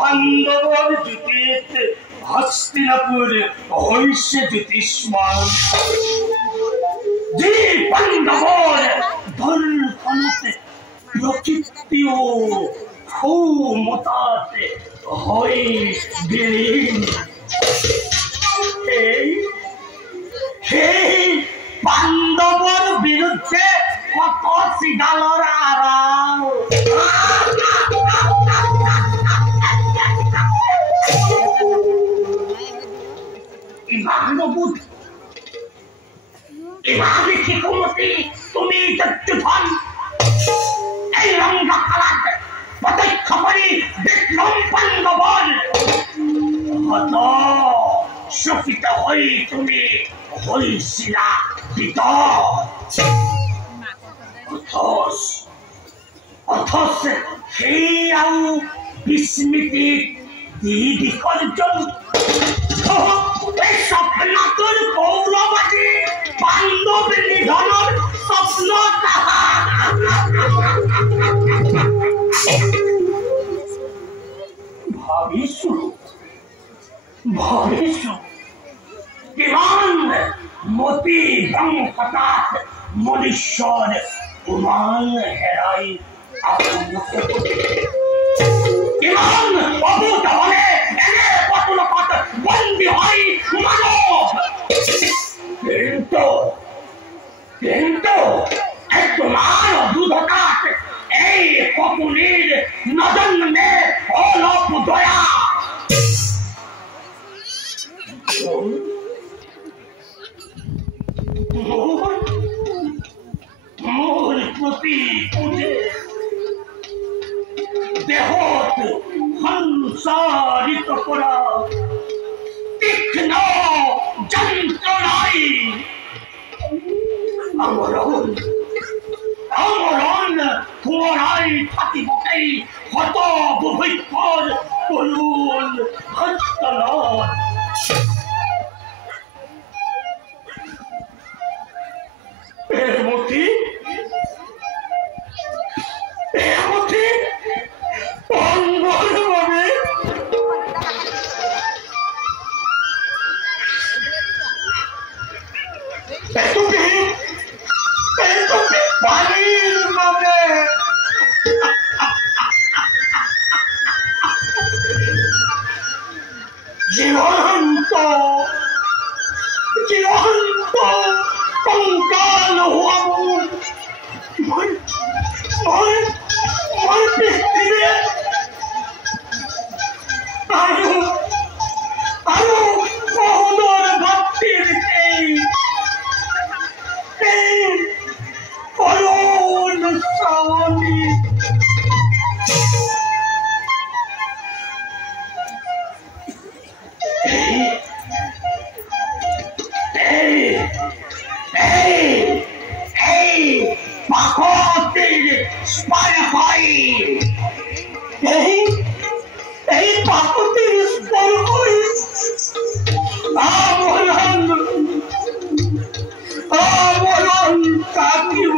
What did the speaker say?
পাণ্ডবর জ্যোতিত হস্তিনাপুর হইছে জ্যোতিষ্মান যে পাণ্ডবর দর্শনতে প্রকৃতি ও ক্ষমতাতে হয় বিলীন সেই পাণ্ডবর বিরুদ্ধে কত সিগালর আড়াল ইমানবুদ ইমানে কি কুমতি তুমি যজ্ঞফল এই রঙ্গা কালাত প্রত্যক্ষ করি বিক্রম পাণ্ডবর হত শোকিত হই তুমি হইছিলা অথচ সেই আও বিস্মৃতি দিদিকর্জন স্বপ্নাতুর কৌরবাদী পাণ্ডব নিধনের স্বপ্ন ভাবিছো কিমান মতি ভংকতাত মনুষ্যৰ উমান হেৰাই কিমান অবুধনে এনে পতুলকত বন্দী হৈ মানৱ কিন্তু তোমাৰ দুধকাত এই কপুলীৰ নজন্মে অলপ দয়া মোর প্রতি দেহত সংসারিত করা তীক্ষ্ণ যন্ত্রণাই আমরণ পুনরাই থাকিবকেই হত বুভৈক্ষর করুণ হস্তনদ এমতি অঙ্গলভাবে পানির নামে জীবন্ত কঙ্কাল হওয়া পৃথিবীর আরো বহুদূর ভক্তির এই করুণ শ্রাবণী এই পাপতির স্পর হই আমরণ কাকিব